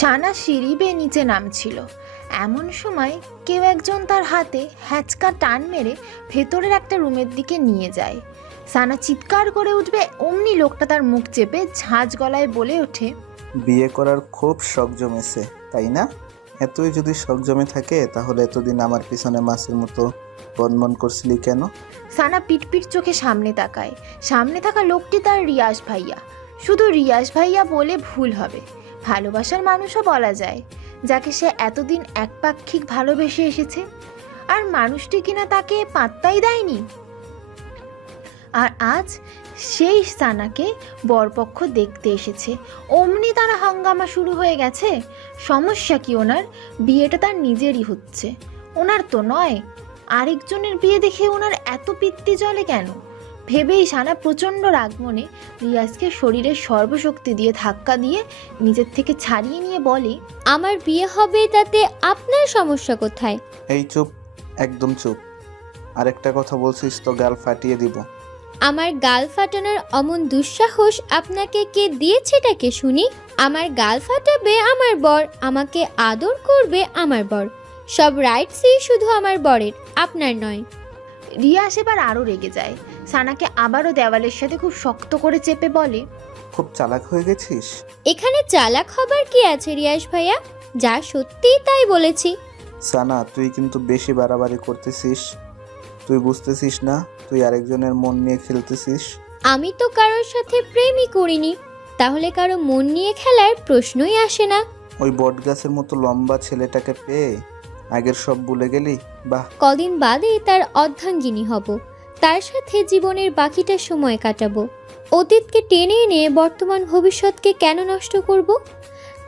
সানা সিঁড়ি বেয়ে নিচে নামছিল। এমন সময় কেউ একজন তার হাতে হ্যাচকা টান মেরে ভেতরের একটা রুমের দিকে নিয়ে যায়। সানা চিৎকার করে উঠবে, অমনি লোকটা তার মুখ চেপে ঝাঁঝ গলায় বলে ওঠে, বিয়ে করার খুব শখ জমেছে তাই না? এতই যদি শখ জমে থাকে তাহলে এতদিন আমার পিছনে মাছের মতো বনবন করছিলি কেন? সানা পিটপিট চোখে সামনে তাকায়। সামনে থাকা লোকটি তার রিয়াজ ভাইয়া। শুধু রিয়াজ ভাইয়া বলে ভুল হবে, ভালোবাসার মানুষও বলা যায়, যাকে সে এতদিন একপাক্ষিক ভালোবেসে এসেছে। আর মানুষটি কিনা তাকে পাত্তাই দেয়নি। আর আজ সেই সানাকে বরপক্ষ দেখতে এসেছে, অমনি তারা হাঙ্গামা শুরু হয়ে গেছে। সমস্যা কি ওনার? বিয়েটা তার নিজেরই হচ্ছে, ওনার তো নয়। আরেকজনের বিয়ে দেখে ওনার এত পিত্তি জ্বলে কেন? ভেবেই সানা প্রচণ্ড রাগ মনে রিয়াজকে শরীরের সর্বশক্তি দিয়ে ধাক্কা দিয়ে নিজের থেকে ছাড়িয়ে নিয়ে বলে, আমার বিয়ে হবে তাতে আপনার সমস্যা কোথায়? এই চুপ, একদম চুপ। আরেকটা কথা বলছিস তো গাল ফাটিয়ে দিব। আমার গাল ফাটানোর অমন দুঃসাহস আপনাকে কে দিয়েছে এটাকে শুনি? আমার গাল ফাটাবে আমার বর, আমাকে আদর করবে আমার বর, সব রাইটসই শুধু আমার বরের, আপনার নয়। রিয়াজ এবার আরও রেগে যায়। সানাকে আবারও দেওয়ালের সাথে খুব শক্ত করে চেপে বলে, খুব চালাক হয়ে গেছিস। এখানে চালাক হবার কি আছে রিয়াজ ভাইয়া? যা সত্যি তাই বলেছি। সানা, তুই কিন্তু বেশি বাড়াবাড়ি করতেছিস। তুই বুঝতেছিস না তুই আরেকজনের মন নিয়ে খেলতেছিস? আমি তো কারোর সাথে প্রেমই করিনি, তাহলে কারো মন নিয়ে খেলার প্রশ্নই আসে না। ওই বটগাছের মতো লম্বা ছেলেটাকে পেয়ে আগের সব ভুলে গেলি? বাহ! কদিন বাদে তার অর্ধাঙ্গিনী হব, তার সাথে জীবনের বাকিটা সময় কাটাবো। অতীতকে টেনে এনে বর্তমান ভবিষ্যৎকে কেন নষ্ট করব?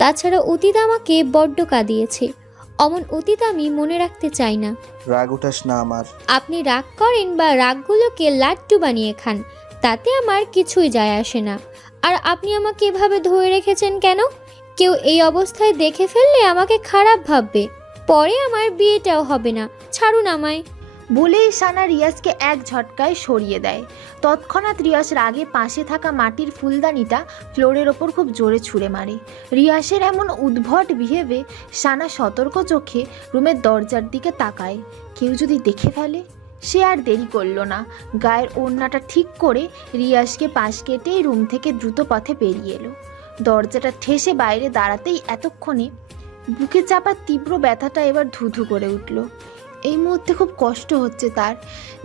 তাছাড়া অতীত আমাকে বড্ড কাঁদিয়েছে, অমন অতীত আমি মনে রাখতে চাই না। রাগ উঠাস না আমার। আপনি রাগ করেন বা রাগগুলোকে লাড্ডু বানিয়ে খান, তাতে আমার কিছুই যায় আসে না। আর আপনি আমাকে এভাবে ধরে রেখেছেন কেন? কেউ এই অবস্থায় দেখে ফেললে আমাকে খারাপ ভাববে, পরে আমার বিয়েটাও হবে না। ছাড়ুন আমায়। বলেই সানা রিয়াজকে এক ঝটকায় সরিয়ে দেয়। তৎক্ষণাৎ রিয়াজ রাগে পাশে থাকা মাটির ফুলদানিটা ফ্লোরের ওপর খুব জোরে ছুঁড়ে মারে। রিয়াজের এমন উদ্ভট বিহেভে সানা সতর্ক চোখে রুমের দরজার দিকে তাকায়, কেউ যদি দেখে ফেলে। সে আর দেরি করলো না, গায়ের ওড়নাটা ঠিক করে রিয়াজকে পাশ কেটেই রুম থেকে দ্রুত পথে বেরিয়ে এলো। দরজাটা ঠেসে বাইরে দাঁড়াতেই এতক্ষণে বুকে চাপা তীব্র ব্যথাটা এবার ধুধু করে উঠল। এই মুহূর্তে খুব কষ্ট হচ্ছে তার।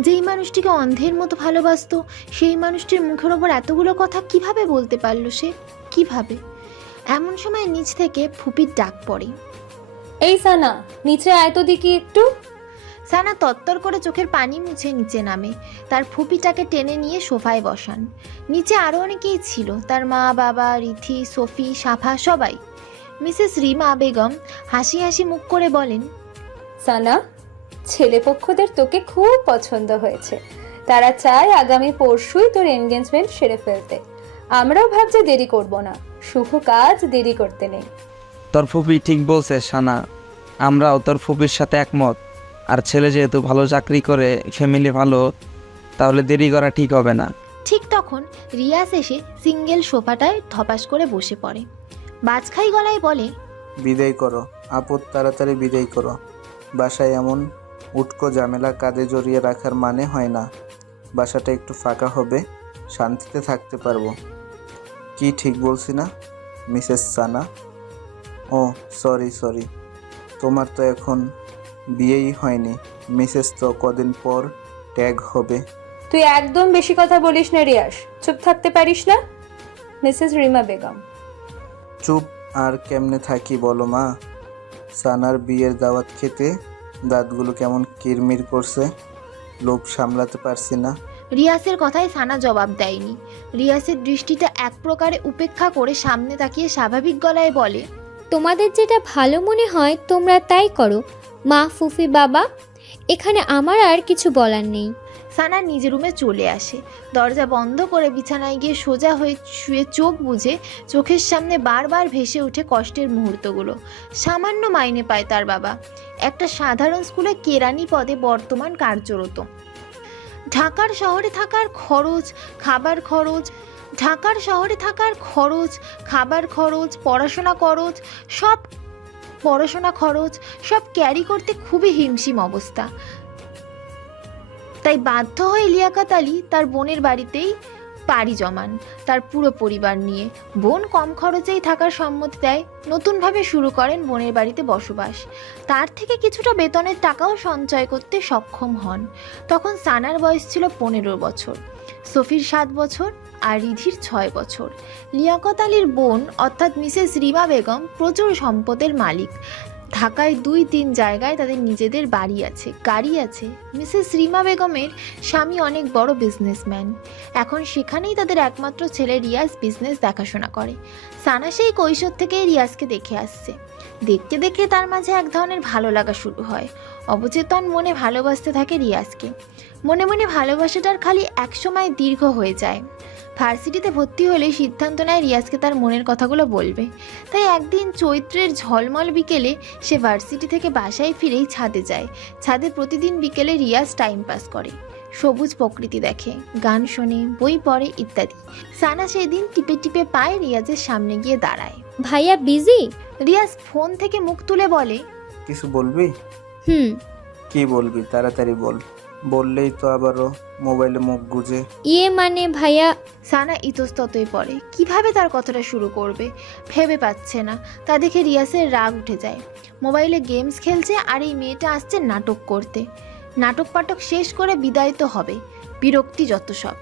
যেই মানুষটিকে অন্ধের মতো ভালোবাসতো, সেই মানুষটির মুখের ওপর এতগুলো কথা কিভাবে বলতে পারলো সে? কিভাবে? এমন সময় নিচ থেকে ফুপির ডাক পড়ে, এই সানা, নিচে আয় তো দেখি একটু। সানা তত্তর করে চোখের পানি মুছে নিচে নামে। তার ফুপিটাকে টেনে নিয়ে সোফায় বসান। নিচে আরও অনেকেই ছিল, তার মা, বাবা, রিথি, সোফি, সাফা, সবাই। মিসেস রিমা বেগম হাসি হাসি মুখ করে বলেন, সানা, ছেলেপক্ষদের তোকে খুব পছন্দ হয়েছে। তারা চায় আগামী পরশুই তোর এনগেজমেন্ট সেরে ফেলতে। আমরাও ভাবছি দেরি করব না, শুভ কাজ দেরি করতে নেই। তোর ফুপি ঠিক বলছে সানা, আমরাও তোর ফুপির সাথে একমত। আর ছেলে যেহেতু ভালো চাকরি করে, ফ্যামিলি ভালো, তাহলে দেরি করা ঠিক হবে না। ঠিক তখন রিয়াজ এসে সিঙ্গেল সোফাটায় ধপাস করে বসে পড়ে। বাজখাই গলায় বলে, বিদায় করো আপদ, তাড়াতাড়ি বিদায় করো। বাসায় এমন উটকো ঝামেলা কাঁধে জড়িয়ে রাখার মানে হয় না। বাসাটা একটু ফাঁকা হবে, শান্তিতে থাকতে পারবো। কি ঠিক বলছি না মিসেস সানা? ও সরি, তোমার তো এখন বিয়েই হয়নি। মিসেস তো কদিন পর ট্যাগ হবে। তুই একদম বেশি কথা বলিস না রিয়াস, চুপ থাকতে পারিস না? মিসেস রিমা বেগম। চুপ আর কেমনে থাকি বলো মা? সানার বিয়ের দাওয়াত খেতে দাঁতগুলো কেমন কিরমির করছে, লোভ সামলাতে পারছি না। রিয়াসের কথায় সানা জবাব দেয়নি। রিয়াসের দৃষ্টিটা এক প্রকারে উপেক্ষা করে সামনে তাকিয়ে স্বাভাবিক গলায় বলে, তোমাদের যেটা ভালো মনে হয় তোমরা তাই করো মা, ফুফি, বাবা। এখানে আমার আর কিছু বলার নেই। সানা নিজের রুমে চলে আসে। দরজা বন্ধ করে বিছানায় গিয়ে সোজা হয়ে শুয়ে চোখ বুজে চোখের সামনে বারবার ভেসে ওঠে কষ্টের মুহূর্তগুলো। সামান্য মাইনে পায় তার বাবা, একটা সাধারণ স্কুলে কেরানি পদে বর্তমান কার্যরত। ঢাকার শহরে থাকার খরচ, খাবার খরচ, ঢাকার শহরে থাকার খরচ, খাবার খরচ, পড়াশোনা খরচ সব ক্যারি করতে খুবই হিমশিম অবস্থা। তাই বাধ্য হয়ে লিয়াকত আলী তার বোনের বাড়িতেই পাড়ি জমান তার পুরো পরিবার নিয়ে। বোন কম খরচেই থাকার সম্মতি দেয়, নতুনভাবে শুরু করেন বোনের বাড়িতে বসবাস। তার থেকে কিছুটা বেতনের টাকাও সঞ্চয় করতে সক্ষম হন। তখন সানার বয়স ছিল 15 বছর, সফির 7 বছর আর রিধির 6 বছর। লিয়াকত আলীর বোন অর্থাৎ মিসেস রিমা বেগম প্রচুর সম্পদের মালিক। ঢাকায় 2-3 জায়গায় তাদের নিজেদের বাড়ি আছে, গাড়ি আছে। মিসেস রিমা বেগমের স্বামী অনেক বড় বিজনেসম্যান। এখন সেখানেই তাদের একমাত্র ছেলে রিয়াজ বিজনেস দেখাশোনা করে। সানা সেই কৈশোর থেকে রিয়াজকে দেখে আসছে। দেখতে দেখে তার মাঝে এক ধরনের ভালো লাগা শুরু হয়। অবচেতন মনে ভালোবাসতে থাকে রিয়াজকে। মনে মনে ভালোবাসাটার খালি একসময় দীর্ঘ হয়ে যায়। ভার্সিটিতে ভর্তি হলে সিদ্ধান্ত নেয় রিয়াজকে তার মনের কথাগুলো বলবে। তাই একদিন চৈত্রের ঝলমল বিকেলে সে ভার্সিটি থেকে বাসায় ফিরেই ছাদে যায়। ছাদে প্রতিদিন বিকেলে রিয়াজ টাইম পাস করে, সবুজ প্রকৃতি দেখে, গান শোনে, বই পড়ে ইত্যাদি। সানা সেদিন টিপে টিপে পায় রিয়াজের সামনে গিয়ে দাঁড়ায়। ভাইয়া বিজি? রিয়াজ ফোন থেকে মুখ তুলে বলে, কিছু বলবি? কি বলবি তাড়াতাড়ি বল। বললেই তো আবারও মোবাইলে মুখ গুজে। মানে ভাইয়া। সানা ইতস্ততই পড়ে, কিভাবে তার কথাটা শুরু করবে ভেবে পাচ্ছে না। তা দেখে রিয়াজের রাগ উঠে যায়। মোবাইলে গেমস খেলছে আর এই মেয়েটা আসছে নাটক করতে। নাটক পাটক শেষ করে বিদায় তো হবে, বিরক্তি যত সব।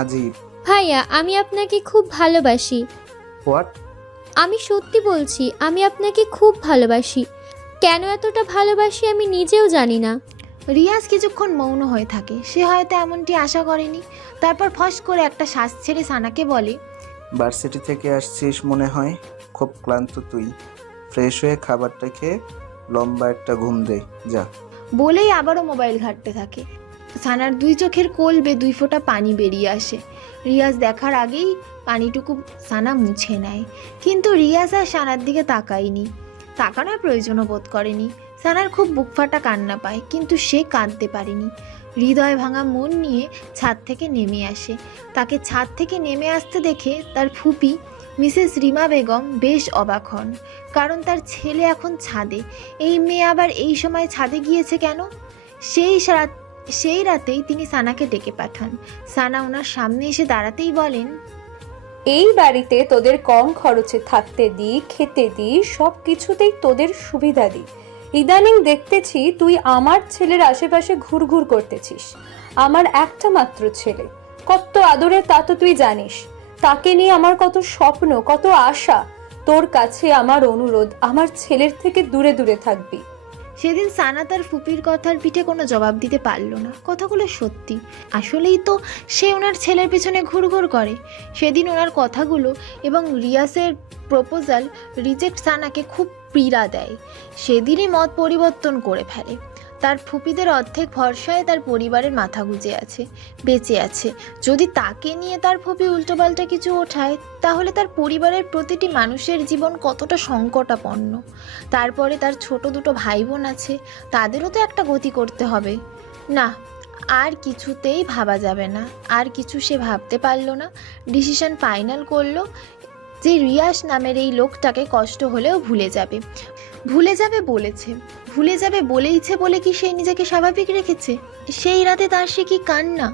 আজীব। ভাইয়া আমি আপনাকে খুব ভালোবাসি। হোয়াট? আমি সত্যি বলছি, আমি আপনাকে খুব ভালোবাসি। কেন এতটা ভালোবাসি আমি নিজেও জানি না। রিয়াজ কিছুক্ষণ মৌন হয়ে থাকে। সে হয়তো এমনটি আশা করেনি। তারপর ফস করে একটা শ্বাস ছেড়ে সানাকে বলে, ভার্সিটি থেকে আসছিস মনে হয়, খুব ক্লান্ত তুই। ফ্রেশ হয়ে খাবারটা খেয়ে লম্বা একটা ঘুম দে যা। বলেই আবারও মোবাইল ঘাঁটতে থাকে। সানার 2 চোখের কোল বেয়ে 2 ফোঁটা পানি বেরিয়ে আসে। রিয়াজ দেখার আগেই পানিটুকু সানা মুছে নেয়। কিন্তু রিয়াজ আর সানার দিকে তাকায়নি, তাকানোর প্রয়োজনও বোধ করেনি। সানার খুব বুক ফাটা কান্না পায়, কিন্তু সে কাঁদতে পারেনি। হৃদয় ভাঙা মন নিয়ে ছাদ থেকে নেমে আসে। তাকে ছাদ থেকে নেমে আসতে দেখে তার ফুপি মিসেস রিমা বেগম বেশ অবাক হন, কারণ তার ছেলে এখন ছাদে। এই মেয়ে আবার এই সময় ছাদে গিয়েছে কেন? সেই রাতেই তিনি সানাকে ডেকে পাঠান। সানা ওনার সামনে এসে দাঁড়াতেই বলেন, এই বাড়িতে তোদের কম খরচে থাকতে দিই, খেতে দিই, সব কিছুতেই তোদের সুবিধা দিই। ইদানিং দেখতেছি তুই আমার ছেলের আশেপাশে ঘুরঘুর করতেছিস। আমার একটা মাত্র ছেলে, কত আদরে তা তো তুই জানিস। তাকে নিয়ে আমার কত স্বপ্ন, কত আশা। তোর কাছে আমার অনুরোধ, আমার ছেলের থেকে দূরে দূরে থাকবি। সেদিন সানা তার ফুপির কথার পিঠে কোনো জবাব দিতে পারল না। কথাগুলো সত্যি। আসলেই তো সে ওনার ছেলের পেছনে ঘুরঘুর করে। সেদিন ওনার কথাগুলো এবং রিয়াসের প্রপোজাল রিজেক্ট সানাকে খুব পীড়া দেয়। সেদিনই মত পরিবর্তন করে ফেলে। তার ফুপিদের অর্ধেক ভরসায় তার পরিবারের মাথা গুঁজে আছে, বেঁচে আছে। যদি তাকে নিয়ে তার ফুপি উল্টোপাল্টা কিছু ওঠায়, তাহলে তার পরিবারের প্রতিটি মানুষের জীবন কতটা সংকটাপন্ন। তারপরে তার ছোট 2 ভাই বোন আছে, তাদেরও তো একটা গতি করতে হবে। না, আর কিছুতেই ভাবা যাবে না। আর কিছু সে ভাবতে পারল না। ডিসিশন ফাইনাল করলো যে রিয়াস নামের এই লোকটাকে কষ্ট হলেও ভুলে যাবে বলেছে। ভুলে যাবে বলেইছে বলে কি সে নিজেকে স্বাভাবিক রেখেছে? সেই রাতে তার সে কি কান্না!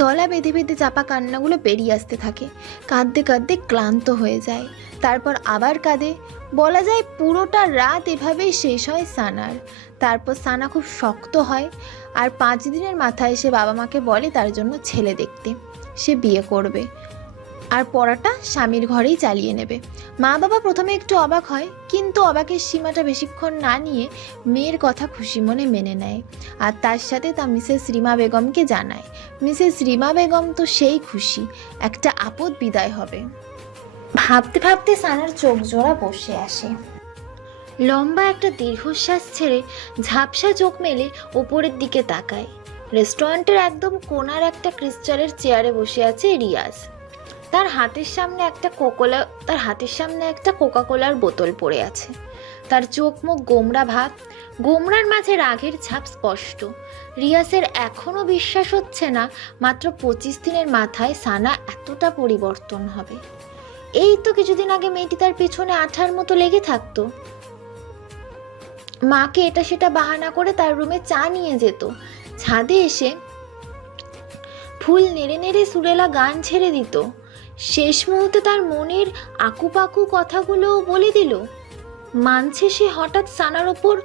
দলা বেঁধে বেঁধে চাপা কান্নাগুলো বেরিয়ে আসতে থাকে। কাঁদতে কাঁদতে ক্লান্ত হয়ে যায়, তারপর আবার কাঁদে। বলা যায় পুরোটা রাত এভাবেই শেষ হয় সানার। তারপর সানা খুব শক্ত হয়, আর 5 দিনের মাথায় সে বাবা মাকে বলে তার জন্য ছেলে দেখতে। সে বিয়ে করবে আর পড়াটা স্বামীর ঘরেই চালিয়ে নেবে। মা বাবা প্রথমে একটু অবাক হয়, কিন্তু অবাকের সীমাটা বেশিক্ষণ না নিয়ে মেয়ের কথা খুশি মনে মেনে নেয়। আর তার সাথে তা মিসেস রিমা বেগমকে জানায়। মিসেস রিমা বেগম তো সেই খুশি, একটা আপদ বিদায় হবে। ভাবতে ভাবতে সানার চোখ জোড়া বসে আসে। লম্বা একটা দীর্ঘশ্বাস ছেড়ে ঝাপসা চোখ মেলে ওপরের দিকে তাকায়। রেস্টুরেন্টের একদম কোণার একটা ক্রিস্টালের চেয়ারে বসে আছে রিয়াজ। তার হাতের সামনে একটা কোকা কোলার বোতল পড়ে আছে। তার চোখ মুখ গোমড়া ভাব, গোমরার মাঝে রাগের ছাপ স্পষ্ট। রিয়াসের এখনও বিশ্বাস হচ্ছে না মাত্র 25 দিনের মাথায় সানা এতটা পরিবর্তন হবে। এই তো কিছুদিন আগে মেয়েটি তার পেছনে আঠার মতো লেগে থাকতো, মাকে এটা সেটা বাহানা করে তার রুমে চা নিয়ে যেত, ছাদে এসে ফুল নেড়ে নেড়ে সুরেলা গান ছেড়ে দিত, শেষ মুহূর্তে তার মনের আকুপাকু কথাগুলো বলে দিল। মানছে সে হঠাৎ সানার ওপর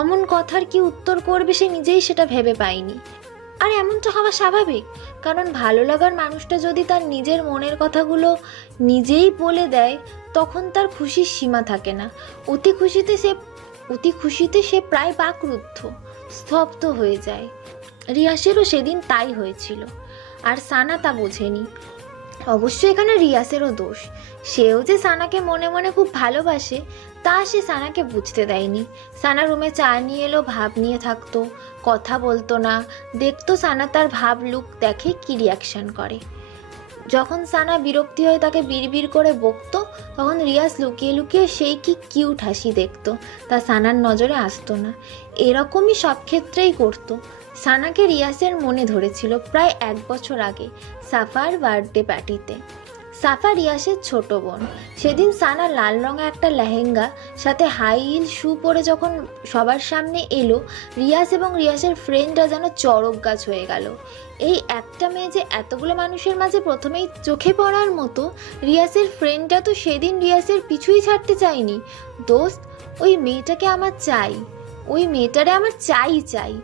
অমন কথার কি উত্তর করবে সে নিজেই সেটা ভেবে পায়নি। আর এমনটা হওয়া স্বাভাবিক, কারণ ভালো লাগার মানুষটা যদি তার নিজের মনের কথাগুলো নিজেই বলে দেয় তখন তার খুশির সীমা থাকে না। অতি খুশিতে সে প্রায় বাকরুদ্ধ, স্তব্ধ হয়ে যায়। রিয়াসেরও সেদিন তাই হয়েছিল, আর সানা তা বোঝেনি। অবশ্য এখানে রিয়াসেরও দোষ, সেও যে সানাকে মনে মনে খুব ভালোবাসে তা সে সানাকে বুঝতে দেয়নি। সানা রুমে চা নিয়ে এলো, ভাব নিয়ে থাকতো, কথা বলতো না, দেখতো সানা তার ভাব লুক দেখে কি রিয়াকশন করে। যখন সানা বিরক্তি হয়ে তাকে বিড়বিড় করে বকতো তখন রিয়াস লুকিয়ে লুকিয়ে সেই কি কিউট হাসি দেখতো, তা সানার নজরে আসতো না। এরকমই সব ক্ষেত্রেই করতো। সানাকে রিয়াসের মনে ধরেছিল প্রায় 1 বছর আগে সাফার বার্থডে পার্টিতে। সাফা রিয়াসের ছোট বোন। সেদিন সানা লাল রঙা একটা লেহেঙ্গা সাথে হাই হিল শু পরে যখন সবার সামনে এলো, রিয়াস এবং রিয়াসের ফ্রেন্ডরা যেন চড়ক গাছ হয়ে গেল। এই একটা মেয়ে যে এতগুলো মানুষের মাঝে প্রথমেই চোখে পড়ার মতো। রিয়াসের ফ্রেন্ডরা তো সেদিন রিয়াসের পিছুই ছাড়তে চায়নি। দোস্ত, ওই মেয়েটাকে আমার চাই, ওই মেয়েটারে আমার চাই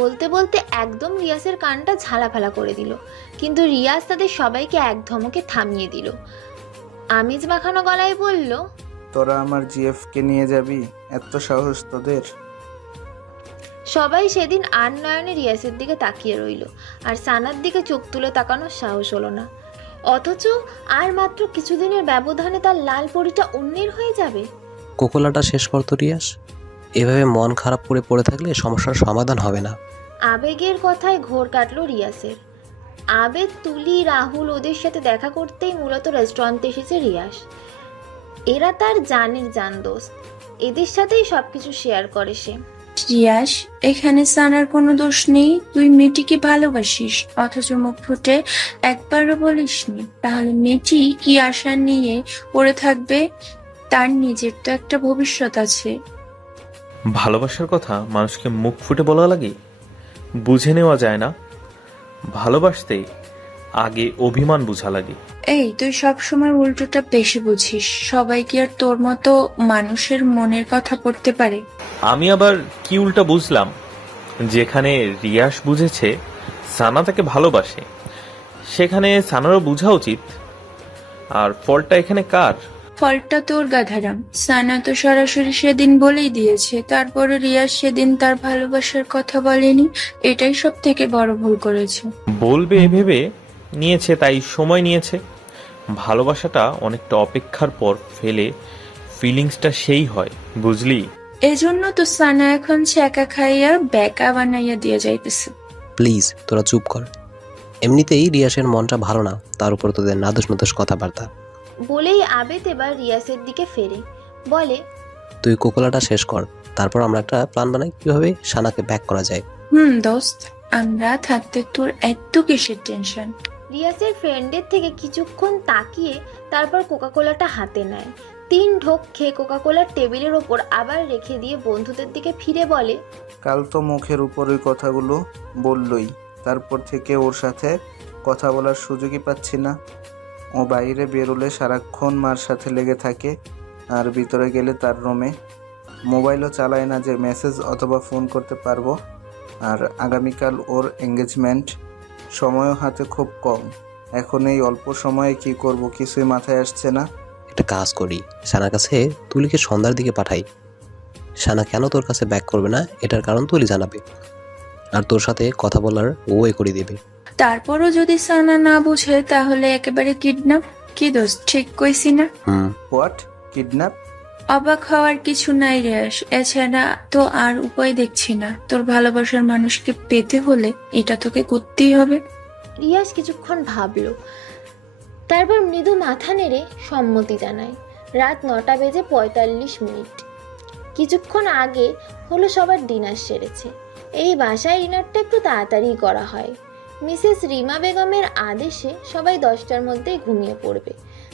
বলতে বলতে একদম রিয়াসের কানটা ঝালাফালা করে দিল। কিন্তু রিয়াস তাদের সবাইকে এক ধমকে থামিয়ে দিল। আমেজ মাখানো গলায় বলল, তোরা আমার জিএফকে নিয়ে যাবি? এত সাহস তোদের? সবাই সেদিন আর নয়নে রিয়াসের দিকে তাকিয়ে রইল, আর সানার দিকে চোখ তুলে তাকানোর সাহস হলো না। অথচ আর মাত্র কিছুদিনের ব্যবধানে তার লাল পরিটা অন্যের হয়ে যাবে। কোকোলাটা শেষ করতো রিয়াস, এভাবে মন খারাপ করে পড়ে থাকলে সমস্যার সমাধান হবে না। আবেগের কথায় ঘোর কাটলো রিয়াসের। আবেগ, তুলি, রাহুল ওদের সাথে দেখা করতেই মূলত রেস্টুরেন্টে এসেছে রিয়াস। এরা তার জানের জান দোস্ত, এদের সাথেই সবকিছু শেয়ার করে সে। রিয়াস, এখানে সানার কোনো দোষ নেই। তুই মেয়েটিকে ভালোবাসিস অথচ মুখ ফুটে একবারও বলিসনি, তাহলে মেয়েটি কি আশা নিয়ে পড়ে থাকবে? তার নিজের তো একটা ভবিষ্যৎ আছে। ভালোবাসার কথা মানুষকে মুখ ফুটে বলা লাগে? বুঝে নেওয়া যায় না? ভালোবাসতে আগে অভিমান বুঝা লাগে। এই, তুই সবসময় উল্টোটা বেশি বুঝিস। সবাই কি আর তোর মতো মানুষের মনের কথা পড়তে পারে? আমি আবার কি উল্টা বুঝলাম? যেখানে রিয়াস বুঝেছে সানা তাকে ভালোবাসে, সেখানে সানারও বোঝা উচিত। আর ফলটা এখানে কার? ফলটা তোর গাধারাম। সানা তো সরাসরি সেদিন বলেই দিয়েছে, তারপরে রিয়াজ সেদিন তার ভালোবাসার কথা বলেনি। এটাই সব থেকে বড় ভুল করেছে। বলবে ভেবে নিয়েছে, তাই সময় নিয়েছে। ভালোবাসাটা অনেকটা অপেক্ষার পর ফেলে ফিলিংসটা সেই হয়, বুঝলি? এজন্য তো সানা এখন ছ্যাঁকা খাইয়া ব্যাকা বানাইয়া দিয়ে যাইতেছে। প্লিজ তোরা চুপ কর। এমনিতেই রিয়াসের মনটা ভালো না, তার উপর তোদের নাদুস নাদুস কথাবার্তা। বলেই আবেদ এবার রিয়াসের দিকে ফেরে, বলে, তুই কোকোলাটা শেষ কর, তারপর আমরা একটা প্ল্যান বানাই কিভাবে সানাকে ব্যাক করা যায়। দোস্ত, আমরা থাকতে তোর এত কিসের টেনশন? রিয়াসের ফ্রেন্ডের থেকে কিছুক্ষণ তাকিয়ে তারপর কোকাকোলাটা হাতে নেয়। 3 ঢোক খেয়ে কোকাকোলার টেবিলের ওপর আবার রেখে দিয়ে বন্ধুদের দিকে ফিরে বলে, কাল তো মুখের উপর ওই কথাগুলো বললই, তারপর থেকে ওর সাথে কথা বলার সুযোগই পাচ্ছি না। ও বাইরে বেরোলে সারাক্ষণ মার সাথে লেগে থাকে, আর ভিতরে গেলে তার রুমে। মোবাইলও চালায় না যে মেসেজ অথবা ফোন করতে পারবো। আর আগামীকাল ওর এঙ্গেজমেন্ট, সময়ও হাতে খুব কম। এখন এই অল্প সময়ে কি করব কিছুই মাথায় আসছে না। একটা কাজ করি, সানার কাছে তুলিকে সন্ধ্যার দিকে পাঠাই। সানা কেন তোর কাছে ব্যাক করবে না এটার কারণ তুলি জানাবে, আর তোর সাথে কথা বলার ও করে দেবে। তারপরও যদি সানা না বুঝে তাহলে একেবারে কিডন্যাপ। কি দোস্ত, ঠিক কইছি না? হোয়াট? কিডন্যাপ? অবাক হওয়ার কিছু নাই রিয়াস, এছাড়া তো আর উপায় দেখছি না। তোর ভালোবাসার মানুষকে পেতে হলে এটা তোকে করতেই হবে। রিয়াস কিছুক্ষণ ভাবল, তারপর মৃদু মাথা নেড়ে সম্মতি জানায়। রাত 9টা বেজে 45 মিনিট। কিছুক্ষণ আগে হলো সবার ডিনার সেরেছে। এই বাসায় ডিনারটা একটু তাড়াতাড়ি করা হয়। মিসেস রিমা বেগমের আদেশে সবাই 10টার মধ্যেই ঘুমিয়ে পড়বে,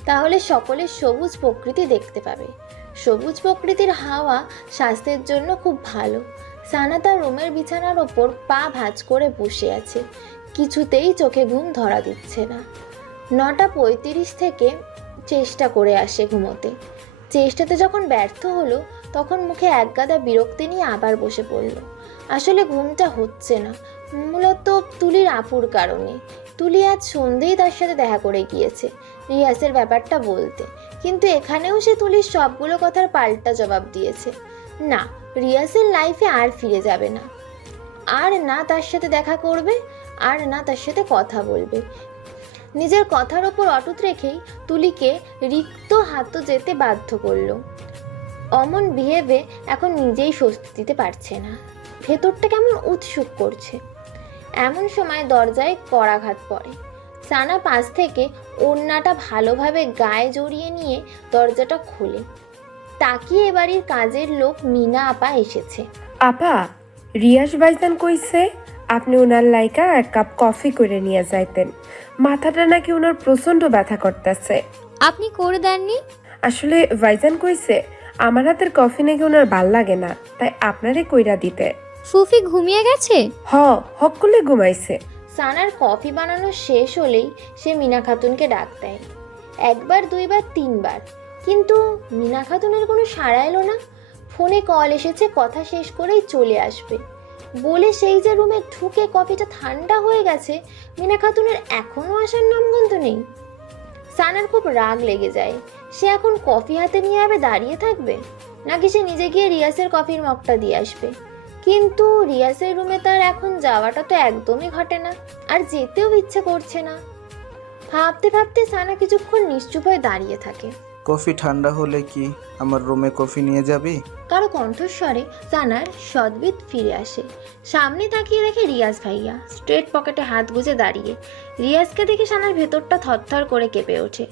তাহলে সকলে সবুজ প্রকৃতি দেখতে পাবে। সবুজ প্রকৃতির হাওয়া স্বাস্থ্যের জন্য খুব ভালো। সানা তার রুমের বিছানার ওপর পা ভাঁজ করে বসে আছে, কিছুতেই চোখে ঘুম ধরা দিচ্ছে না। 9:35 থেকে চেষ্টা করে আসে ঘুমোতে। চেষ্টাতে যখন ব্যর্থ হলো তখন মুখে একগাদা বিরক্তি নিয়ে আবার বসে পড়ল। আসলে ঘুমটা হচ্ছে না, মূলত তুলির আপুর কারণে। তুলি আজ সন্ধেই তার সাথে দেখা করে গিয়েছে রিয়াসের ব্যাপারটা বলতে, কিন্তু এখানেও সে তুলির সবগুলো কথার পাল্টা জবাব দিয়েছে। না, রিয়াসের লাইফে আর ফিরে যাবে না, আর না তার সাথে দেখা করবে, আর না তার সাথে কথা বলবে। নিজের কথার ওপর অটুট রেখেই তুলিকে রিক্ত হাত যেতে বাধ্য করলো। অমন বিহেভে এখন নিজেই স্বস্তি দিতে পারছে না, ভেতরটা কেমন উৎসুক করছে। এমন সময় দরজায় করাঘাত পড়ে। সানা পাশ থেকে ওড়নাটা ভালোভাবে গায়ে জড়িয়ে নিয়ে দরজাটা খোলে। তাকিয়ে বাড়ির কাজের লোক মিনা আপা এসেছে। আপা, রিয়াস ভাইজান কইছে আপনি ওনার লাইকা 1 কাপ কফি করে নিয়ে যাইতেন। মাথাটা নাকি ওনার প্রচন্ড ব্যথা করতেছে। আপনি করে দেননি? আসলে ভাইজান কইছে আমার হাতের কফি নাকি ওনার ভাল লাগে না, তাই আপনারে কইরা দিতে। ফুফি ঘুমিয়ে গেছে? হক করলে ঘুমাইছে। সানার কফি বানানো শেষ হলেই সে মিনা খাতুনকে ডাক দেয়, 1 বার 2 বার 3 বার, কিন্তু মিনা খাতুনের কোনো সাড়া এলো না। ফোনে কল এসেছে কথা শেষ করেই চলে আসবে বলে সেই যে রুমে ঢুকে কফিটা ঠান্ডা হয়ে গেছে, মিনা খাতুনের এখনও আসার নামগন্ধ নেই। সানার খুব রাগ লেগে যায়। সে এখন কফি হাতে নিয়ে আবে দাঁড়িয়ে থাকবে, নাকি সে নিজে গিয়ে রিয়াসের কফির মগটা দিয়ে আসবে। কিন্তু রিয়াসের রুমে তার এখন যাওয়াটা তো একদমই ঘটে না, আর যেতেও ইচ্ছে করছে না। ভাবতে ভাবতে সানা কিছুক্ষণ নিশ্চুপ হয়ে দাঁড়িয়ে থাকে। কফি ঠান্ডা হলে কি আমার রুমে কফি নিয়ে যাবি? কারো কণ্ঠস্বরে সানার সদ্বিদ ফিরে আসে। সামনে তাকিয়ে দেখে রিয়াজ ভাইয়া স্ট্রেট পকেটে হাত গুজে দাঁড়িয়ে। রিয়াজকে দেখে সানার ভেতরটা থরথর করে কেঁপে ওঠে।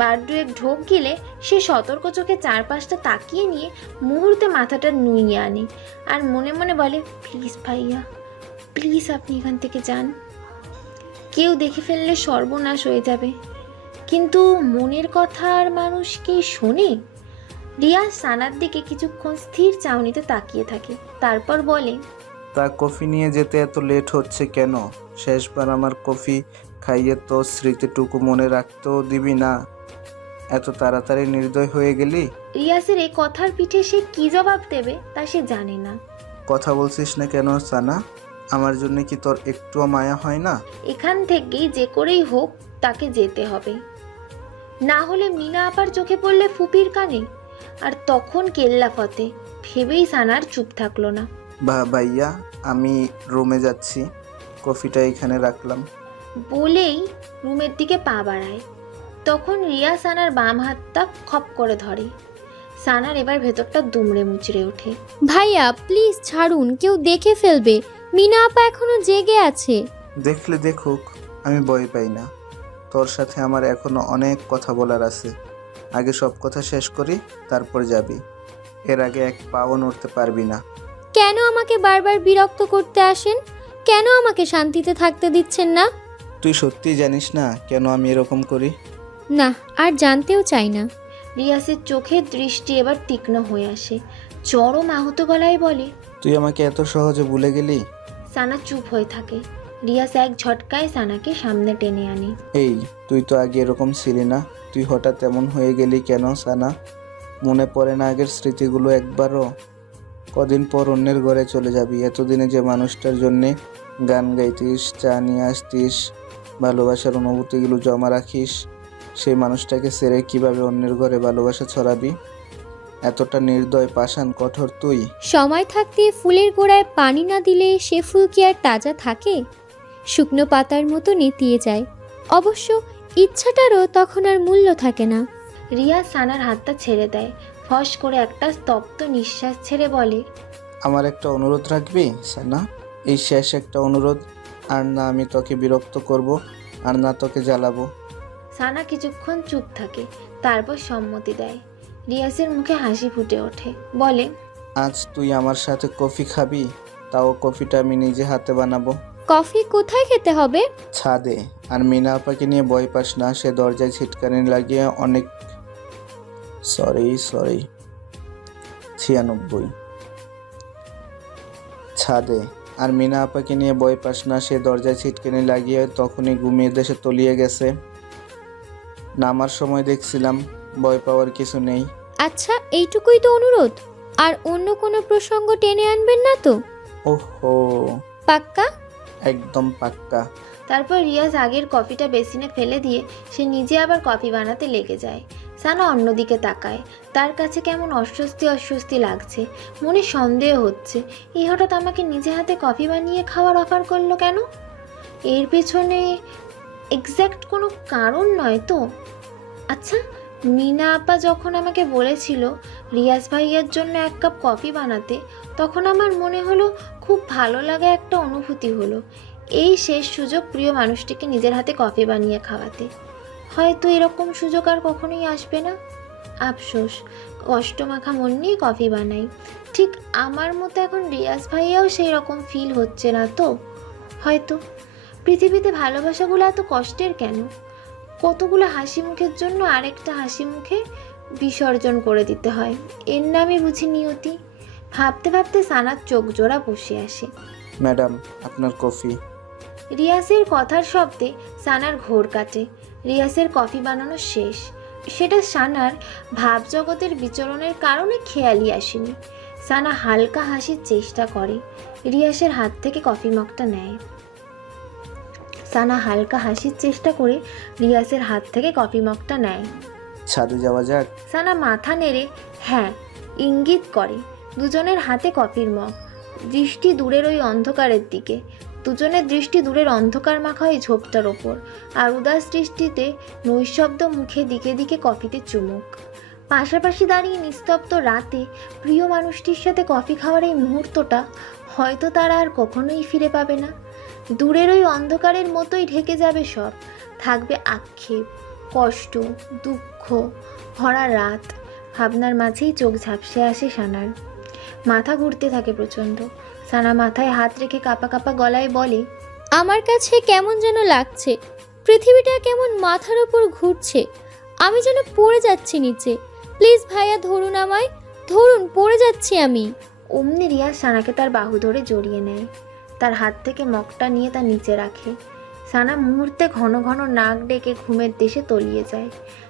বার দুয়েক ঢোক গিলে সে সতর্ক চোখে চারপাশটা তাকিয়ে নিয়ে মুহূর্তে মাথাটা নুইয়ে আনে আর মনে মনে বলে, প্লিজ ভাইয়া, প্লিজ আপনি এখান থেকে যান, কেউ দেখে ফেললে সর্বনাশ হয়ে যাবে। কিন্তু মনের কথা আর মানুষ কি শোনে? রিয়াজ সানার দিকে কিছুক্ষণ স্থির চাউনিতে তাকিয়ে থাকে, তারপর বলে, তা কফি নিয়ে যেতে এত লেট হচ্ছে কেন? শেষবার আমার কফি খাইয়ে তো স্মৃতিটুকু মনে রাখতেও দিবি না, এত তাড়াতাড়ি নির্দয় হয়ে গেলি? রিয়াজের এই কথার পিঠে সে কি জবাব দেবে তা সে জানে না। কথা বলছিস না কেন সানা? আমার জন্য কি তোর একটুও মায়া হয় না? এখান থেকেই যে করেই হোক তাকে যেতে হবে, না হলে মিনা আপার চোখে পড়লে ফুপির কানে, আর তখন কেল্লা ফতে। ভেবেই সানার চুপ থাকলো না। ভাইয়া, আমি রুমে যাচ্ছি, কফিটা এখানে রাখলাম বলেই রুমের দিকে পা বাড়ায়। তখন রিয়া সানার বাম হাতটা খপ করে ধরে। সানার এবার ভেতরটা দুমড়ে মুচড়ে ওঠে। ভাইয়া প্লিজ ছাড়ুন, কেউ দেখে ফেলবে। মিনা আপা এখনো জেগে আছে। দেখলে দেখুক, আমি ভয় পাই না। তোর সাথে আমার এখনো অনেক কথা বলার আছে। আগে সব কথা শেষ করি, তারপর যাবি। এর আগে 1 পাও নড়তে পারবি না। কেন আমাকে বারবার বিরক্ত করতে আসেন? কেন আমাকে শান্তিতে থাকতে দিচ্ছেন না? তুই সত্যিই জানিস না কেন আমি এরকম করি? না, আর জানতেও চাই না। রিয়াসের চোখের দৃষ্টি এবার তীক্ষ্ণ হয়ে আসে। চরম আহত গলায় বলে, তুই আমাকে এত সহজে ভুলে গেলি? সানা চুপ হয়ে থাকে। রিয়াস এক ঝটকায় সানাকে সামনে টেনে আনে। এই, তুই তো আগে এরকম ছিলি না, তুই হঠাৎ এমন হয়ে গেলি কেন সানা? মনে পড়ে না আগের স্মৃতিগুলো একবারও? কদিন পর অন্যের ঘরে চলে যাবি। এতদিনে যে মানুষটার জন্যে গান গাইতিস, চা নিয়ে আসতিস, ভালোবাসার অনুভূতিগুলো জমা রাখিস, সেই মানুষটাকে ছেড়ে কিভাবে অন্যের ঘরে ভালোবাসা ছড়াবি? এতটা নির্দয়, পাষাণ, কঠোর তুই? সময় থাকতে ফুলের গোড়ায় পানি না দিলে সে ফুল কি আর তাজা থাকে? শুকনো পাতার মতো নেতিয়ে যায়। অবশ্য ইচ্ছাটারও তখন আর মূল্য থাকে না। রিয়া সানার হাতটা ছেড়ে দেয়। ফস করে একটা স্তব্ধ নিঃশ্বাস ছেড়ে বলে, আমার একটা অনুরোধ রাখবি সানা? এই শেষ একটা অনুরোধ। আর না আমি তোকে বিরক্ত করব, আর না তোকে জ্বালাবো। সানা কিছুক্ষণ চুপ থাকে, তারপর সম্মতি দেয়। রিয়াসের মুখে হাসি ফুটে ওঠে, বলে, আজ তুই আমার সাথে কফি খাবি? তাও কফিটা আমি নিজে হাতে বানাবো। কফি কোথায় খেতে হবে? ছাদে। আর মিনা আপাকে নিয়ে ভয় পাস না, সে দরজায় ছিটকানি লাগিয়ে অনেক সরি 96 ছাদে। আর মিনা আপাকে নিয়ে ভয় পাস না, সে দরজায় ছিটকানি লাগিয়ে তখনই ঘুমিয়ে দেশে তলিয়ে গেছে। নামার সময় দেখছিলাম, ভয় পাওয়ার কিছু নেই। আচ্ছা, এইটুকুই তো অনুরোধ? আর অন্য কোনো প্রসঙ্গ টেনে আনবেন না তো? ওহো, পাক্কা? একদম পাক্কা। তারপর রিয়াজ আগের কফিটা বেসিনে ফেলে দিয়ে সে নিজে আবার কফি বানাতে লেগে যায়। সানা অন্যদিকে তাকায়। তার কাছে কেমন অস্বস্তি লাগছে। মনে সন্দেহ হচ্ছে, এই হঠাৎ আমাকে নিজে হাতে কফি বানিয়ে খাওয়ার অফার করলো কেন? এর পেছনে এক্স্যাক্ট কোনো কারণ নয় তো? আচ্ছা, মিনা আপা যখন আমাকে বলেছিল রিয়াজ ভাইয়ার জন্য 1 কাপ কফি বানাতে, তখন আমার মনে হলো খুব ভালো লাগা একটা অনুভূতি হলো। এই শেষ সুযোগ প্রিয় মানুষটিকে নিজের হাতে কফি বানিয়ে খাওয়াতে। হয়তো এরকম সুযোগ আর কখনোই আসবে না। আফসোস, কষ্টমাখা মন নিয়ে কফি বানাই। ঠিক আমার মতো এখন রিয়াজ ভাইয়াও সেই রকম ফিল হচ্ছে না তো? হয়তো। পৃথিবীতে ভালোবাসাগুলো এত কষ্টের কেন? কতগুলো হাসি মুখের জন্য আরেকটা হাসি মুখে বিসর্জন করে দিতে হয়। এর নামই বুঝি নিয়তি। ভাবতে ভাবতে সানার চোখ জোড়া বসে আসে। ম্যাডাম, আপনার কফি। রিয়াসের কথার শব্দে সানার ঘোর কাটে। রিয়াসের কফি বানানো শেষ। সেটা সানার ভাবজগতের বিচরণের কারণে খেয়ালই আসেনি। সানা হালকা হাসির চেষ্টা করে। রিয়াসের হাত থেকে কফি মগটা নেয়। সানা হালকা হাসির চেষ্টা করে রিয়াসের হাত থেকে কফি মগটা নেয়। ছাদে যাওয়া যাক? সানা মাথা নেড়ে হ্যাঁ ইঙ্গিত করে। দুজনের হাতে কফির মগ, দৃষ্টি দূরের ওই অন্ধকারের দিকে। দুজনের দৃষ্টি দূরের অন্ধকার মাখা ওই ঝোপটার ওপর, আর উদাস দৃষ্টিতে নৈশব্দ মুখে দিকে দিকে কফিতে চুমুক। পাশাপাশি দাঁড়িয়ে নিস্তব্ধ রাতে প্রিয় মানুষটির সাথে কফি খাওয়ার এই মুহূর্তটা হয়তো তারা আর কখনোই ফিরে পাবে না। দূরের ওই অন্ধকারের মতোই ঢেকে যাবে সব। থাকবে আক্ষেপ, কষ্ট, দুঃখ ভরা রাত। ভাবনার মাঝেই চোখ ঝাপসে আসে সানার। মাথা ঘুরতে থাকে প্রচণ্ড। সানা মাথায় হাত রেখে কাঁপা কাঁপা গলায় বলে, আমার কাছে কেমন যেন লাগছে। পৃথিবীটা কেমন মাথার উপর ঘুরছে। আমি যেন পড়ে যাচ্ছি নিচে। প্লিজ ভাইয়া, ধরুন আমায়, ধরুন, পড়ে যাচ্ছি আমি। অমনি রিয়াজ সানাকে তার বাহু ধরে জড়িয়ে নেয়। তার হাত থেকে মগটা নিয়ে তার নিচে রাখে। সানা মুহূর্তে ঘন ঘন নাক ডেকে ঘুমের দেশে তলিয়ে যায়।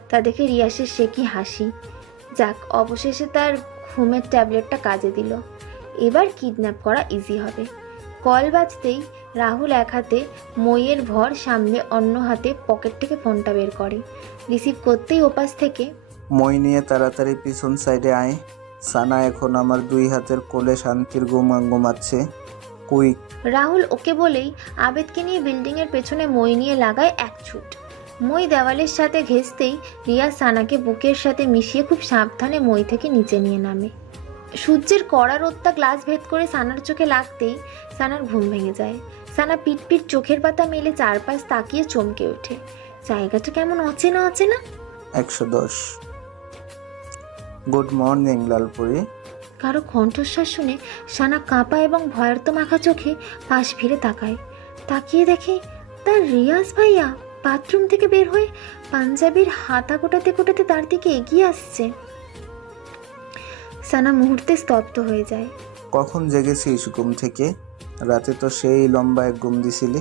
তা দেখে রিয়াসের সে কি হাসি। যাক, অবশেষে তার ঘুমের ট্যাবলেটটা কাজে দিল। এবার কিডন্যাপ করা ইজি হবে। কল বাজতেই রাহুল এক হাতে মইয়ের ভর সামনে, অন্য হাতে পকেট থেকে ফোনটা বের করে। রিসিভ করতেই ওপাশ থেকে, মই নিয়ে তাড়াতাড়ি পিছন সাইডে আয়। সানা এখন আমার 2 হাতের কোলে শান্তির ঘুমাচ্ছে। কুইক। রাহুল ওকে বলেই আবেদকে নিয়ে বিল্ডিংয়ের পেছনে মই নিয়ে লাগায় এক ছুট। মই দেওয়ালের সাথে ঘেঁষতেই রিয়াজ সানাকে বুকের সাথে মিশিয়ে খুব সাবধানে মই থেকে নিচে নিয়ে নামে। সূর্যের কড়া রোদটা গ্লাস ভেদ করে সানার চোখে লাগতেই সানার ঘুম ভেঙে যায়। সানা পিট চোখের পাতা মেলে চারপাশ তাকিয়ে চমকে ওঠে। জায়গাটা কেমন অচেনা অচেনা। 110। গুড মর্নিং লালপুরি। কারো কণ্ঠস্বর শুনে সানা কাঁপা এবং ভয়ার্ত মাখা চোখে পাশ ফিরে তাকিয়ে দেখে তার রিয়াজ ভাইয়া বাথরুম থেকে বের হয়ে পাঞ্জাবির হাতা কোটাতে কোটাতে তার দিকে এগিয়ে আসছে। সানা মুহূর্তে স্তব্ধ হয়ে যায়। কখন জেগেছিস ঘুম থেকে? রাতে তো সেই লম্বা এক ঘুম দিছিলি।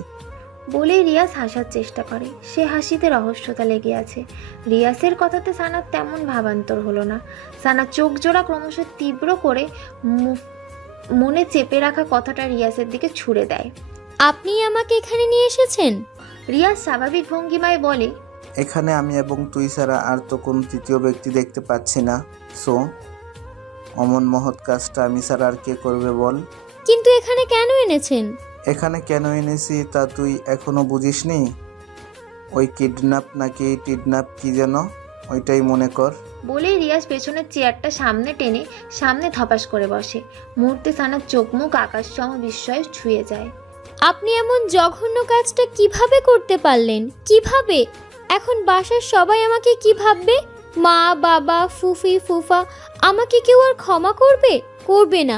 বলেই রিয়াজ হাসার চেষ্টা করে। সে হাসিতে রহস্যতা লেগে আছে। রিয়াজের কথাতে সানার তেমন ভাবান্তর হলো না। সানা চোখ জোড়া ক্রমশ তীব্র করে মনে চেপে রাখা কথাটা রিয়াজের দিকে ছুড়ে দেয়। আপনি আমাকে এখানে নিয়ে এসেছেন? রিয়াজ স্বাভাবিক ভঙ্গিমায় বলে, এখানে আমি এবং তুই ছাড়া আর তো কোন তৃতীয় ব্যক্তি দেখতে পাচ্ছি না। সো অমন মহৎ কাজটা আমি ছাড়া আর কে করবে বল? কিন্তু এখানে কেন এনেছেন? এখানে কেন এনেছি তা তুই এখনো বুঝিসনি? ওই কিডন্যাপ নাকি টিডন্যাপ কি যেন, ওইটাই মনে কর। বলেই রিয়াজ পেছনের চেয়ারটা সামনে টেনে সামনে ধপাস করে বসে। মুহূর্তে সানার চোখ মুখ আকাশসম বিস্ময়ে ছুঁয়ে যায়। আপনি এমন জঘন্য কাজটা কিভাবে করতে পারলেন? কিভাবে? এখন বাসার সবাই আমাকে কি ভাববে? মা, বাবা, ফুফি, ফুফা আমাকে কেউ আর ক্ষমা করবে? করবে না।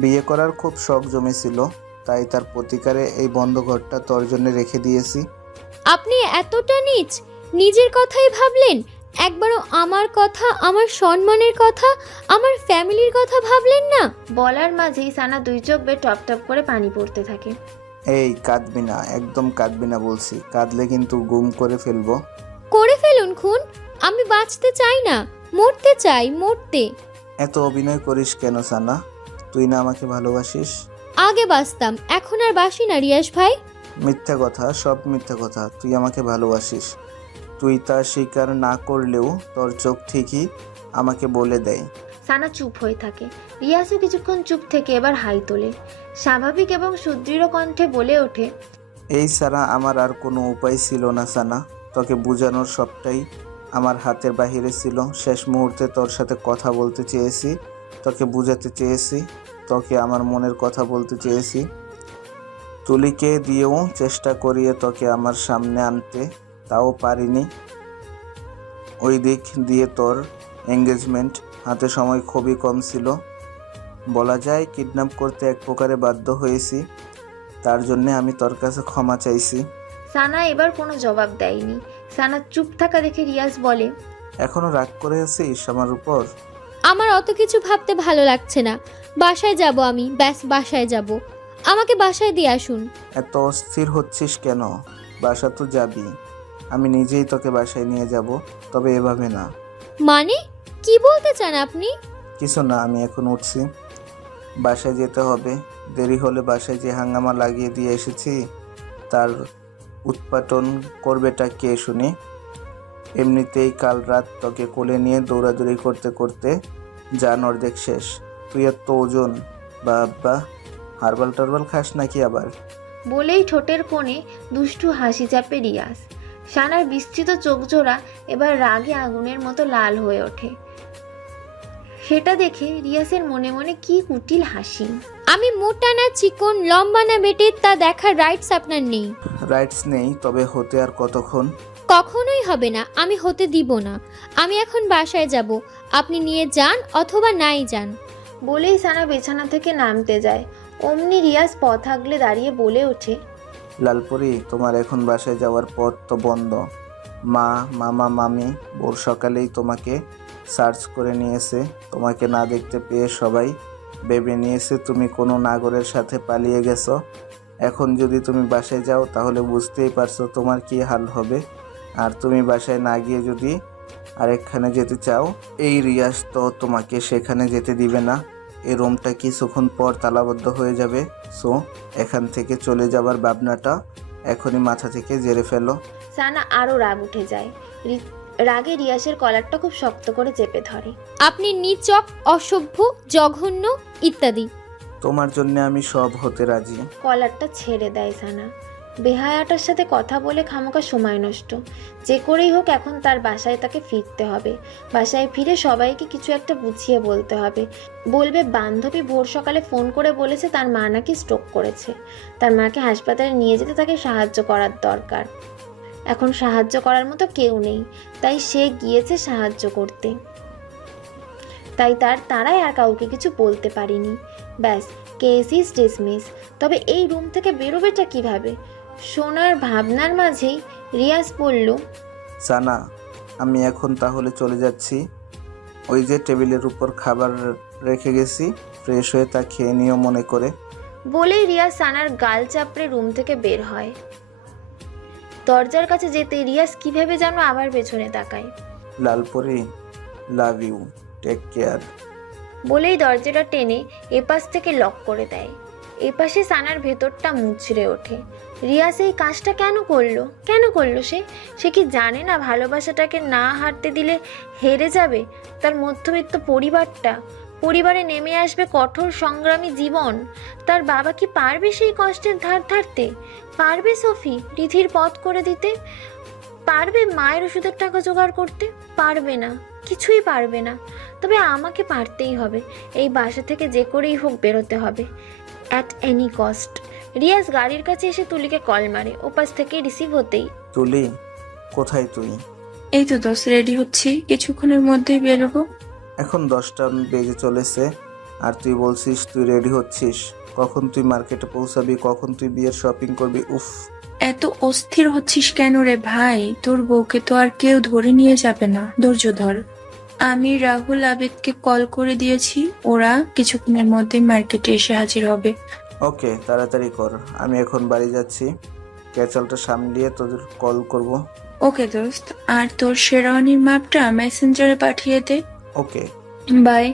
বিয়ে করার খুব শখ জমেছিল, তাই তার প্রতিকারে এই বন্ধ ঘরটা তোর জন্য রেখে দিয়েছি। আপনি এতটা নীচ, নিজের কথাই ভাবলেন? একবারও আমার কথা, আমার সম্মানের কথা, আমার ফ্যামিলির কথা ভাবলেন না? বলার মাঝেই সানা দুই চোখ বেয়ে টপ টপ করে পানি পড়তে থাকে। এই কাঁদবি না, একদম কাঁদবি না বলছি, কাঁদলে কিন্তু গুম করে ফেলবো। করে ফেলুন খুন, আমি বাঁচতে চাই না, মরতে চাই, মরতে। এত অভিনয় করিস কেন সানা? তুই না আমাকে ভালোবাসিস? আগে বাঁচতাম, এখন আর বাসি না রিয়াস ভাই। মিথ্যা কথা, সব মিথ্যা কথা। তুই আমাকে ভালোবাসিস, তুই তা স্বীকার না করলেও তোর চোখ ঠিকই আমাকে বলে দেয়। সানা চুপ হয়ে থাকে। রিয়াসও কিছুক্ষণ চুপ থেকে এবার হাই তোলে। স্বাভাবিক এবং সুদৃঢ় কণ্ঠে বলে ওঠে, এই ছাড়া আমার আর কোনো উপায় ছিল না সানা। তোকে বোঝানোর সবটাই আমার হাতের বাহিরে ছিল। শেষ মুহূর্তে তোর সাথে কথা বলতে চেয়েছি, তোকে বোঝাতে চেয়েছি, তোকে আমার মনের কথা বলতে চেয়েছি। তুলিকে দিয়েও চেষ্টা করিয়ে তোকে আমার সামনে আনতে, তাও পারিনি। ওই দিক দিয়ে তোর এঙ্গেজমেন্ট, হাতে সময় খুবই কম ছিল। বলা যায় কিডন্যাপ করতে এক প্রকারে বাধ্য হয়েছি। তার জন্যে আমি তোর কাছে ক্ষমা চাইছি। সানা এবার কোনো জবাব দেয়নি। সানা চুপ থাকা দেখে রিয়াজ বলে, এখনো রাগ করে আছিস আমার উপর? আমার অত কিছু ভাবতে ভালো লাগছে না। বাসায় যাব আমি, ব্যাস বাসায় যাব। আমাকে বাসায় দিয়ে আসুন। এত অস্থির হচ্ছিস কেন? বাসা তো যাবি, আমি নিজেই তোকে বাসায় নিয়ে যাব, তবে এভাবে না। মানে কি বলতে চান আপনি? কিছু না, আমি এখন উঠছি, বাসায় যেতে হবে। দেরি হলে বাসায় যে হাঙ্গামা লাগিয়ে দিয়ে এসেছি তার উৎপাটন করবেটা কে শুনি? এমনিতেই কাল রাত তোকে কোলে নিয়ে দৌড়াদৌড়ি করতে করতে যান অর্ধেক শেষ। তুই এত ওজন, বাবা, হারবাল টারবাল খাস নাকি আবার? বলেই ঠোঁটের কোণে দুষ্টু হাসি চাপে রিয়াজ। সানার বিস্তৃত চোখজোড়া এবার রাগে আগুনের মতো লাল হয়ে ওঠে। সেটা দেখে রিয়াজের মনে মনে কি কুটিল হাসি। আমি মোটা না চিকন, লম্বা না বেটে, তা দেখার রাইটস আপনার নেই। রাইটস নেই, তবে হতে আর কতক্ষণ? কখনোই হবে না, আমি হতে দিব না। আমি এখন বাসায় যাব, আপনি নিয়ে যান অথবা নাই যান। বলেই সানা বিছানা থেকে নামতে যায়। অমনি রিয়াজ পথ আগলে দাঁড়িয়ে বলে ওঠে, লালপরি, তোমার এখন বাসায় যাওয়ার পথ তো বন্ধ। মা, মামা, মামি ভোর সকালেই তোমাকে সার্চ করে নিয়েছে। তোমাকে না দেখতে পেয়ে সবাই ভেবে নিয়েছে তুমি কোনো নাগরের সাথে পালিয়ে গেছো। এখন যদি তুমি বাসায় যাও তাহলে বুঝতেই পারছো তোমার কি হাল হবে। আর তুমি বাসায় না গিয়ে যদি আরেকখানে যেতে চাও, এই রিয়াজ তো তোমাকে সেখানে যেতে দিবে না। এই রুমটা কিছুক্ষণ পর তালাবদ্ধ হয়ে যাবে। সো এখান থেকে চলে যাবার ভাবনাটা এখনই মাথা থেকে ঝেড়ে ফেলো। সানা আরও রাগ উঠে যায়। রাগে রিয়াজের কলারটা খুব শক্ত করে চেপে ধরে। আপনি নীচক, অসভ্য, জঘন্য ইত্যাদি। তোমার জন্য আমি সব হতে রাজি। কলারটা ছেড়ে দেয় সানা। বেহায়াটার সাথে কথা বলে খামোকা সময় নষ্ট। যে করেই হোক এখন তার বাসায় তাকে ফিরতে হবে। বাসায় ফিরে সবাইকে কিছু একটা বুঝিয়ে বলতে হবে। বলবে বান্ধবী ভোর সকালে ফোন করে বলেছে তার মা নাকি স্ট্রোক করেছে, তার মাকে হাসপাতালে নিয়ে যেতে তাকে সাহায্য করার দরকার। এখন সাহায্য করার মতো কেউ নেই, তাই সে গিয়েছে সাহায্য করতে। তাই তার তারাই আর কাউকে কিছু বলতে পারিনি। ব্যাস, কেস ইজ ডিসমিস। তবে এই রুম থেকে বেরোবেটা কিভাবে? সোনার ভাবনার মাঝেই রিয়াজ বলল, সানা, আমি এখন তাহলে চলে যাচ্ছি। ওই যে টেবিলের উপর খাবার রেখে গেছি, ফ্রেশ হয়ে তা খেয়ে নিও মনে করে। বলেই রিয়াজ সানার গাল চাপড়ে রুম থেকে বের হয়। দরজার কাছে যেতে রিয়াজ কিভাবে যেন আবার পেছনে তাকায়। লালপরি, লাভ ইউ, টেক কেয়ার। বলেই দরজাটা টেনে এপাশ থেকে লক করে দেয়। এপাশে সানার ভেতরটা মুচড়ে ওঠে। রিয়াজ এই কাজটা কেন করলো সে কি জানে না ভালোবাসাটাকে না হারতে দিলে হেরে যাবে তার মধ্যবিত্ত পরিবারে নেমে আসবে কঠোর সংগ্রামী জীবন। তার বাবা কি পারবে সেই কষ্টের ধার ধারতে? পারবে সফি রিধির পথ করে দিতে? পারবে মায়ের ওষুধের টাকা জোগাড় করতে? পারবে না, কিছুই পারবে না। তবে আমাকে পারতেই হবে। এই বাসা থেকে যে করেই হোক বেরোতে হবে, অ্যাট এনি কস্ট। রিয়াজ গাড়ির কাছে এসে তুলিকে কল মারে। ওপাশ থেকে রিসিভ হতেই, তুলি, কোথায় তুই? এই তো দোস্ত, রেডি হচ্ছি, কিছুক্ষণের মধ্যেই বেরোবো। এখন 10টা বেজে চলেছে, আর তুই বলছিস তুই রেডি হচ্ছিস, কখন তুই মার্কেটে পৌঁছাবি, কখন তুই বিয়ের শপিং করবি? উফ, এত অস্থির হচ্ছিস কেন রে ভাই? তোর বউকে তো আর কেউ ধরে নিয়ে যাবে না, ধৈর্য ধর। আমি রাহুল আবেদকে কল করে দিয়েছি, ওরা কিছুক্ষণের মধ্যে মার্কেটে এসে হাজির হবে। ওকে তাড়াতাড়ি কর, আমি এখন বাড়ি যাচ্ছি, ক্যাচালটা সামলিয়ে তোদের কল করব। ওকে দোস্ত, আর তোর শেরওয়ানির মাপটা মেসেঞ্জারে পাঠিয়ে দে। ওকে। বাই।